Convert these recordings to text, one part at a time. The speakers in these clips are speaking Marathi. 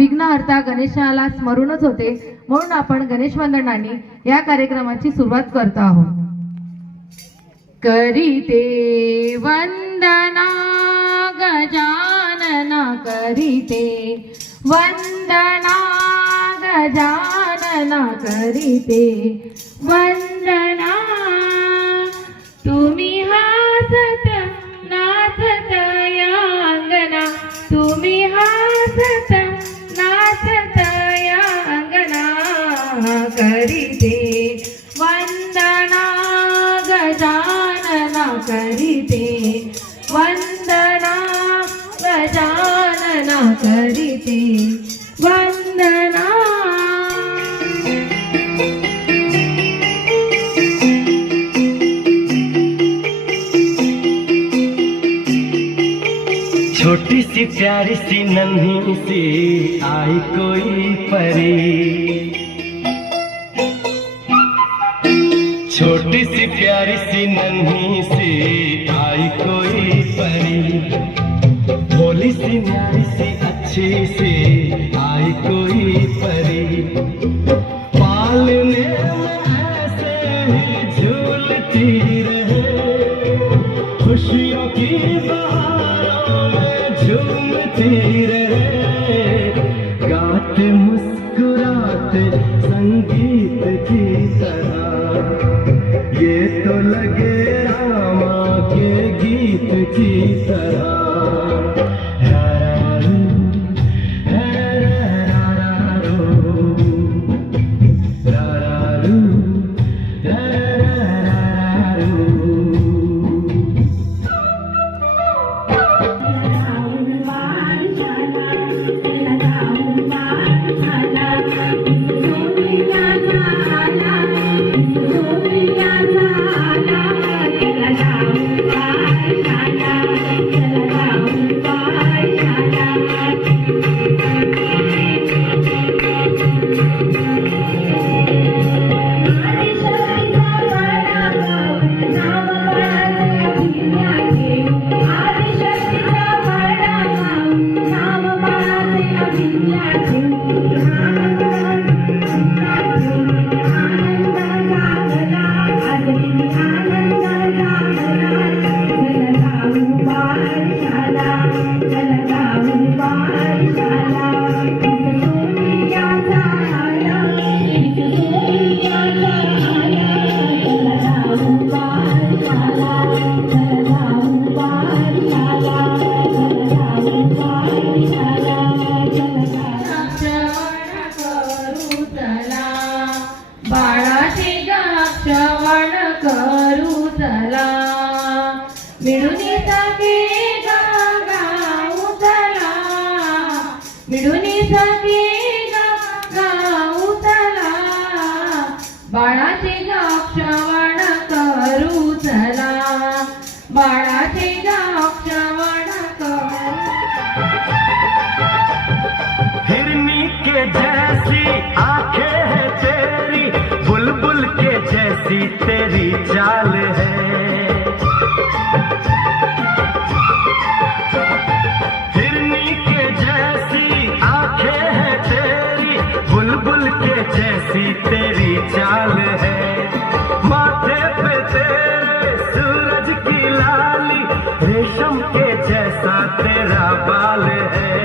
विघ्नहर्ता गणेशाला स्मरूनच होते, म्हणून आपण गणेश वंदनाने या कार्यक्रमाची सुरुवात करतो आहोत। करीते वंदना गजानना, करीते वंदना गजानना, करीते वंदना। तुम्ही हसत नाचत या अंगना, तुम्ही हसत नाचत या अंगना, करीते वंदना गजानना, करीते वंदना गजानना, करीते वंदना। छोटी सी प्यारी सी नन्ही सी आई कोई परी, छोटी सी प्यारी सी नन्ही सी आई कोई परी, भोली सी न्यारी सी अच्छी सी आई कोई परी, पालने में ऐसे ही झूलती रहे, खुशियों की बहारों में झूमती रहे, गाते मुस्कुराते संगीत की तरह, ये तो लगे रामा के गीत की तरह। बाळाचे गाक्षवण करू चला, बाळाचे गाक्षवण करू। हिरनी के जैसी आंखें है तेरी, बुलबुल के जैसी तेरी चाल है, हिरनी के जैसी आंखें है तेरी, बुलबुल के जैसी तेरी चाल है, माथे पे तेरे सूरज की लाली, रेशम के जैसा तेरा बाल है,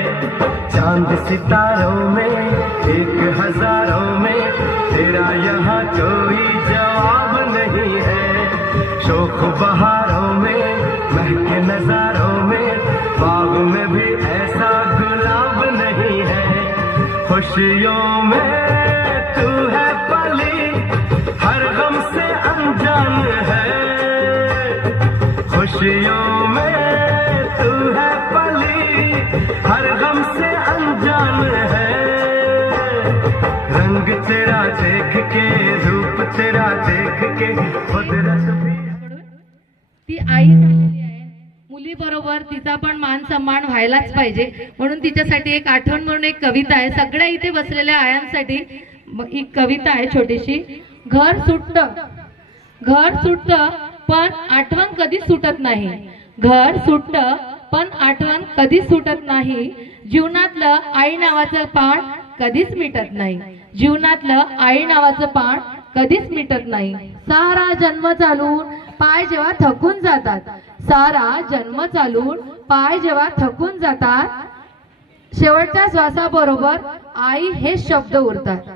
चांद सितारों में एक हजारों में तेरा यहाँ कोई जवाब नहीं है, शोख बहारों में महके नजारों में बाग में भी ऐसा गुलाब नहीं है, खुशियों में तू है पली, हर गम से अनजान है, खुशियों में तू है पली, हर गम से अनजान है, रंग तेरा देख के रूप तेरा देख के कुदरत भी। ती आई झालेली आहे, मुलीबरोबर तिचा पण मान सन्मान व्हायलाच पाहिजे, म्हणून तिच्यासाठी एक आठवण म्हणून एक कविता आहे सगळ्या इथे बसलेल्या आयांसाठी। ही कविता आहे छोटीशी। घर सुटतं पण आठवण कधी सुटत नाही, घर सुटतं पण आठवण कधी सुटत नाही, जीवनातलं आई नावाचं पान कधीच मिटत नाही. जीवनातलं आई नावाचं पान कधीच मिटत नाही. सारा जन्म चालून पाय जेव्हा थकून जातात, सारा जन्म चालून पाय जेव्हा थकून जातात, शेवटच्या श्वासाबरोबर आई हे शब्द उरतात.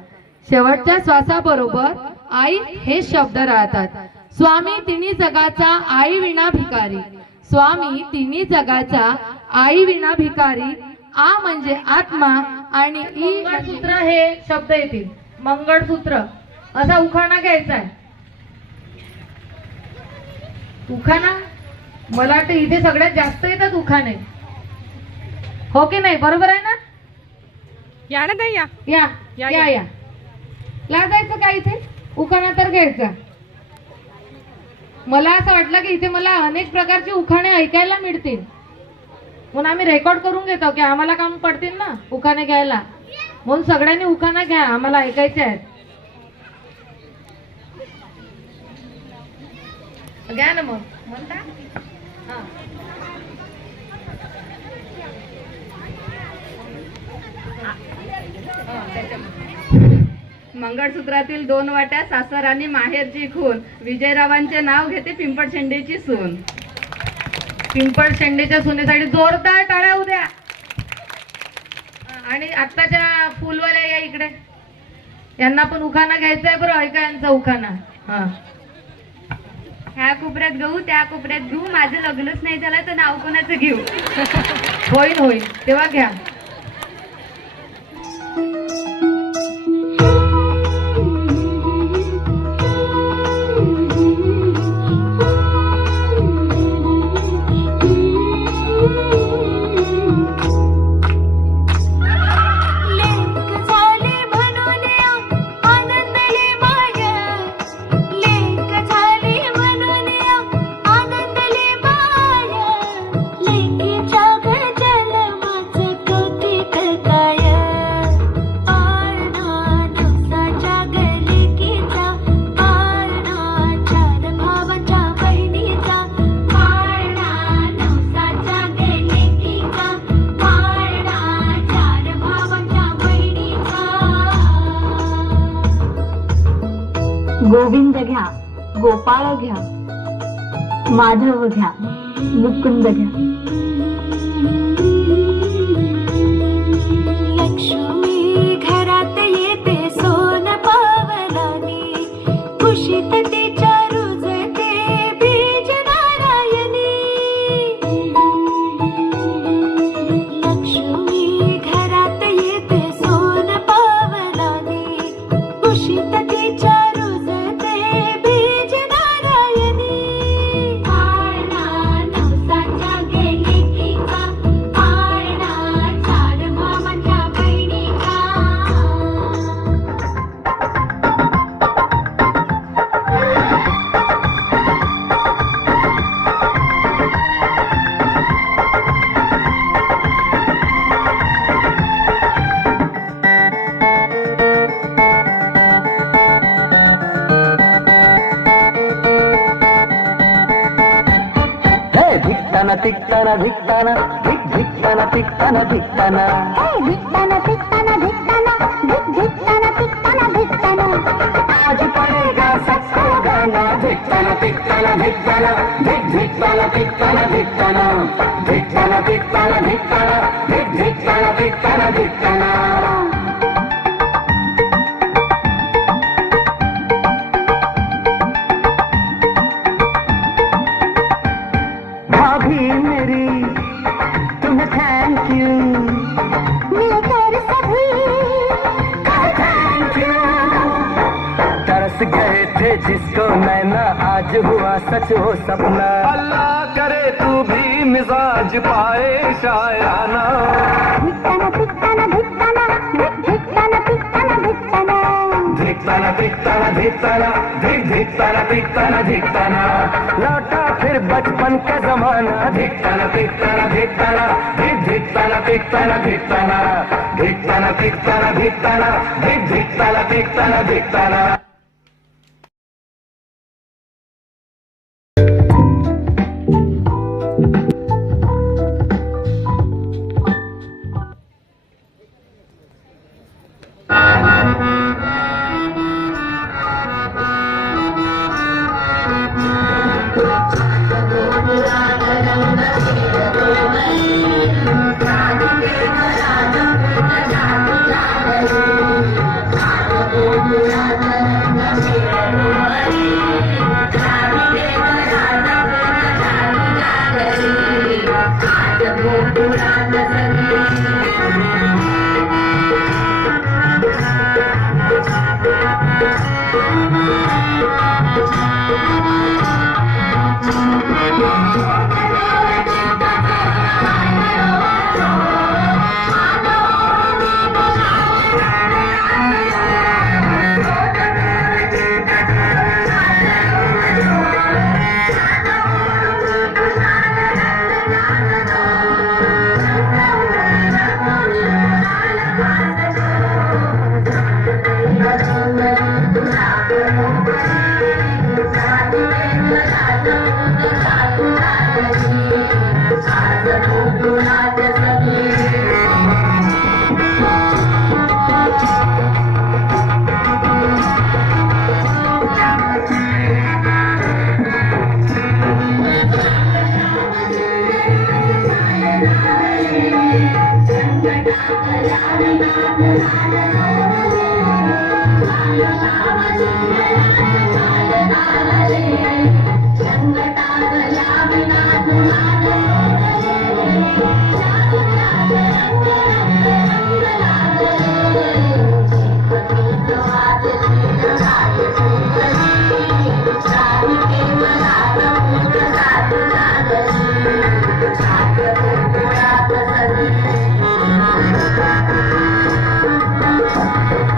शेवटच्या श्वासाबरोबर आई हे शब्द राहतात. स्वामी तिन्ही जगाचा आई विना भिकारी, स्वामी तिन्ही जगाचा आई विना भिकारी. आ म्हणजे आत्मा आणि ई मंगळसूत्र हे शब्द येतील. मंगळसूत्र असा उखाणा घ्यायचा आहे. उखाणा मला वाटतं इथे सगळ्यात जास्त येतात उखाणे, हो की नाही? बरोबर आहे ना? या ना ताई, या या या, या या लाजायचं का इथे? उखाणा तर घ्यायचा. मला असं वाटलं की इथे मला अनेक प्रकारची उखाणे ऐकायला मिळतील, म्हणून आम्ही रेकॉर्ड करून घेतो की आम्हाला काम पडतील ना उखाणे घ्यायला, म्हणून सगळ्यांनी उखाणा घ्या, आम्हाला ऐकायचे आहेत. घ्या ना मग. म्हणता हा. मंगळसूत्रातील 2 वाट्या सासर आणि माहेरची खून, विजयरावांचे नाव घेते पिंपळशेंडीची सून. पिंपळशेंडीच्या सुनेसाठी जोरदार टाळ्या उद्या. आणि आत्ताच्या फुलवाल्या या इकडे, यांना पण उखाणा घ्यायचा आहे बरं. ऐका यांचा उखाणा. हा. ह्या कोपऱ्यात गहू त्या कोपऱ्यात घेऊ, माझं लग्नच नाही झालं तर नाव कोणाचं घेऊ. होईल होईल तेव्हा घ्या. गोविंद घ्या, गोपाळ घ्या, माधव घ्या, मुकुंद घ्या. लक्ष्मी घरात येते सोन पावलानी, कुशीत तिच्या रुजते बीज नारायणी. लक्ष्मी घरात येते सोन पावलानी, कुशीत तिच्या धिकताना धिकताना धिक धिकताना धिकताना धिकताना धिकताना धिकताना धिकताना धिक धिकताना धिकताना धिकताना. आज पड़ेगा सबको गाना. धिकताना धिकताना धिकताना धिक धिकताना धिकताना धिकताना धिकताना धिकताना धिकताना धिक धिकताना धिकताना धिकताना. भाभी मेरी तुम्हें थैंक यू, मिलकर सभी थैंक यू. तरस गए थे जिसको नैना, आज हुआ सच वो सपना. अल्लाह करे तू भी मिजाज पाए शायराना. धिकताना धिकताना धिकताना धिक धिकताना धिकताना धिकताना. धिकताना धिकताना धिकताना धिक धिकताना धिकताना धिकताना. लौटा फिर बचपन का जमाना. धिकताना धिकताना धिकताना धिक धिकताना धिकताना धिकताना धिकताना धिकताना धिकताना धिक धिकताना धिकताना धिकताना.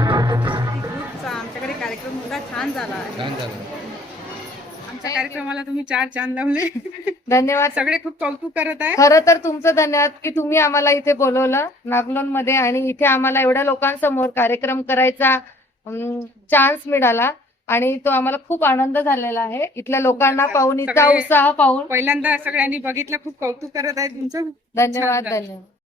ग्रुपचा आमच्याकडे कार्यक्रम होता, छान झाला. आमच्या कार्यक्रमाला तुम्ही 4 चांद लावले. धन्यवाद. सगळे खूप कौतुक करत आहे. खरं तर तुमचं धन्यवाद की तुम्ही आम्हाला इथे बोलवलं नागलोन मध्ये आणि इथे आम्हाला एवढ्या लोकांसमोर कार्यक्रम करायचा चान्स मिळाला आणि तो आम्हाला खूप आनंद झालेला आहे. इथल्या लोकांना पाहून, इथला सगळे- उत्साह पाहून. पहिल्यांदा सगळ्यांनी बघितलं, खूप कौतुक करत आहे तुमचं. धन्यवाद. छान झालं. धन्यवाद.